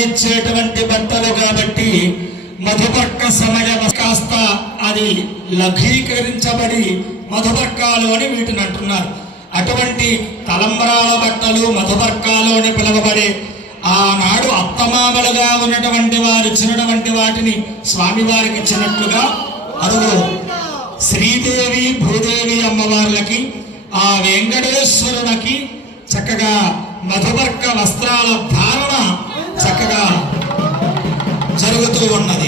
ఇచ్చేటువంటి బట్టలు కాబట్టి మధుపర్క సమయం కాస్త అది లఘీకరించబడి మధుపర్కాలు అని వీటిని అంటున్నారు. అటువంటి తలంబరాల బట్టలు మధుపర్కాలు అని పిలువబడే ఆనాడు అత్తమామలుగా ఉన్నటువంటి వారు ఇచ్చినటువంటి వాటిని స్వామివారికి ఇచ్చినట్లుగా అదుగో శ్రీదేవి భూదేవి అమ్మవార్లకి ఆ వెంకటేశ్వరునికి చక్కగా మధుపర్క వస్త్రాల ధారణ చక్కగా జరుగుతూ ఉన్నది.